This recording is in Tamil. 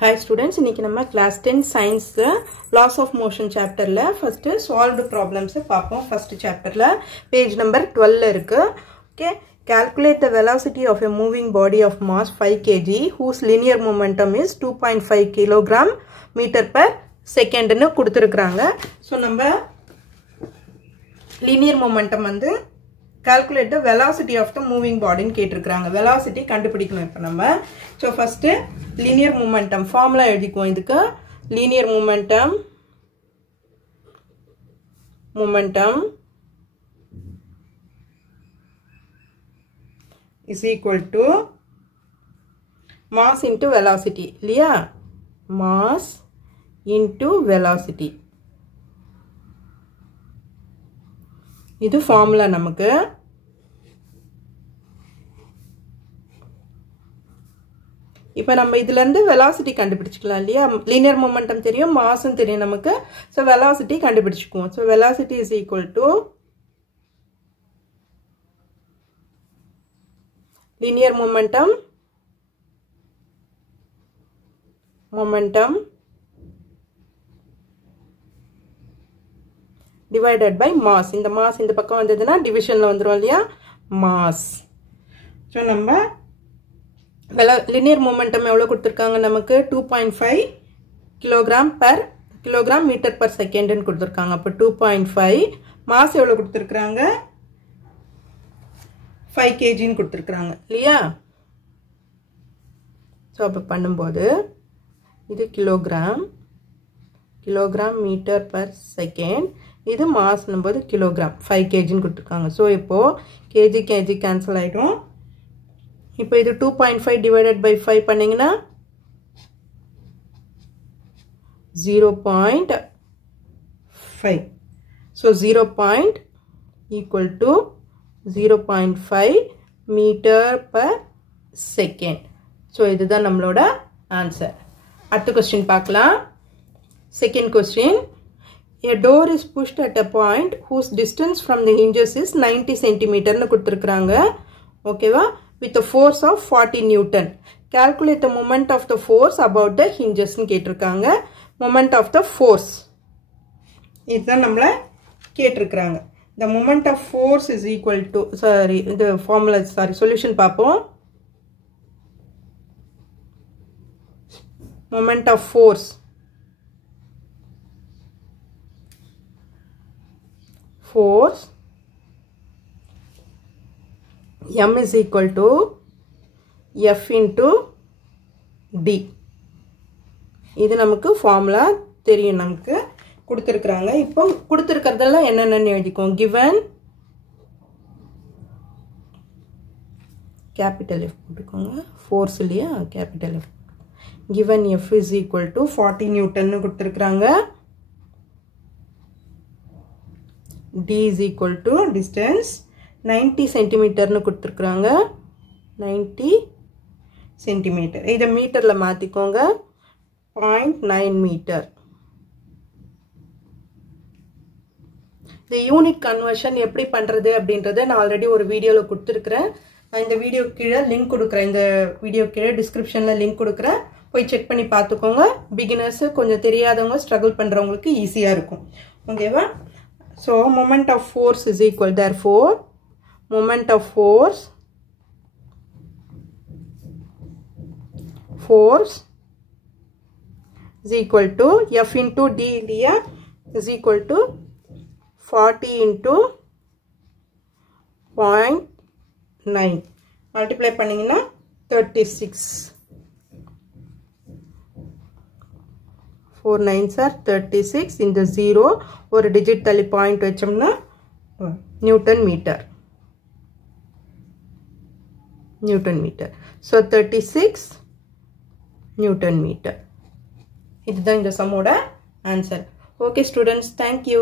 Hi students, இன்னைக்கு நம்ம class 10 science laws of motion chapterல first solved problems பாப்போம். First chapterல page number 12 இருக்கு. Okay, calculate the velocity of a moving body of mass 5 kg whose linear momentum is 2.5 kg meter per second னு கொடுத்திருக்காங்க. So நம்ம linear momentum வந்து calculate the velocity of the moving body னு கேட்டிருக்காங்க. velocity கண்டுபிடிக்கணும் இப்ப நம்ம. So first linear momentum formula எழுதிக்குவோம். இதுக்கு linear momentum is equal to mass into velocity இல்லையா? mass into velocity. இது formula நமக்கு. இப்ப நம்ம இதுல இருந்து velocity கண்டுபிடிச்சுக்கலாம் இல்லையா? linear momentum தெரியும், mass தெரியும் நமக்கு. So velocity கண்டுபிடிச்சுக்குவோம். So velocity is equal to linear momentum divided by mass. இந்த mass இந்த பக்கம் வந்ததுன்னா divisionல வந்துரும் இல்லையா? mass. So நம்ம linear momentum எவ்வளவு கொடுத்திருக்காங்க நமக்கு? 2.5 kg meter per second ன்னு கொடுத்திருக்காங்க. அப்ப 2.5 mass எவ்வளவு கொடுத்திருக்காங்க? 5 kg ன்னு கொடுத்திருக்காங்க இல்லையா? சோ அப்ப பண்ணும்போது இது kilogram meter per second, இது mass நம்போது kilogram 5 kg ன்னு கொடுத்திருக்காங்க. சோ இப்போ kg cancel ஆயிடும். இப்போ இது 2.5 divided by 5 பண்ணீங்கன்னா 0.5. So 0. equal to 0.5 meter per second. So இதுதான் நம்மளோட answer. அடுத்த question பார்க்கலாம். Second question. A door is pushed at a point whose distance from the hinges is 90 cm னு கொடுத்திருக்காங்க. ஓகேவா? with a force of 40 Newton. Calculate the moment of the force about the hinges னு கேட்டிருக்காங்க. moment of the force. இதுதான் நம்மள கேட்டிருக்காங்க. The moment of force is equal to, the formula, solution பார்ப்போம். moment of force. M is equal to F into D. இது நமக்கு formula தெரியும், நமக்கு கொடுத்திருக்காங்க. இப்போ கொடுத்திருக்கிறதெல்லாம் என்னென்னு எழுதிக்கோம். given capital F போட்டுக்கோங்க. force இல்லையா? capital F. given F is equal to 40 Newton னு கொடுத்திருக்காங்க. D is equal to distance 90 centimeter னு கொடுத்திருக்காங்க. 90 centimeter. இத மீட்டர்ல மாத்திக்கோங்க. 0.9 மீட்டர். இந்த யூனிட் கன்வர்ஷன் எப்படி பண்றது அப்படின்றதை நான் ஆல்ரெடி ஒரு வீடியோல கொடுத்திருக்கிறேன். நான் இந்த வீடியோ கீழே லிங்க் கொடுக்கிறேன். இந்த வீடியோ கீழே டிஸ்கிரிப்ஷன்ல லிங்க் கொடுக்கிறேன். போய் செக் பண்ணி பார்த்துக்கோங்க. பிகினர்ஸ், கொஞ்சம் தெரியாதவங்க, ஸ்ட்ரகிள் பண்றவங்களுக்கு ஈஸியா இருக்கும். ஓகேவா? So moment of force is equal, therefore moment of force is equal to F into D இல்லையா? is equal to 40 into 0.9 multiply பண்ணீங்கன்னா 36. 4 9s are 36. இந்த 0 ஒரு digit தள்ளி பாயிண்ட் வச்சோம்னா newton metre. So 36 Newton meter. இதுதான் இந்த சம்மோட ஆன்சர். Okay students, thank you.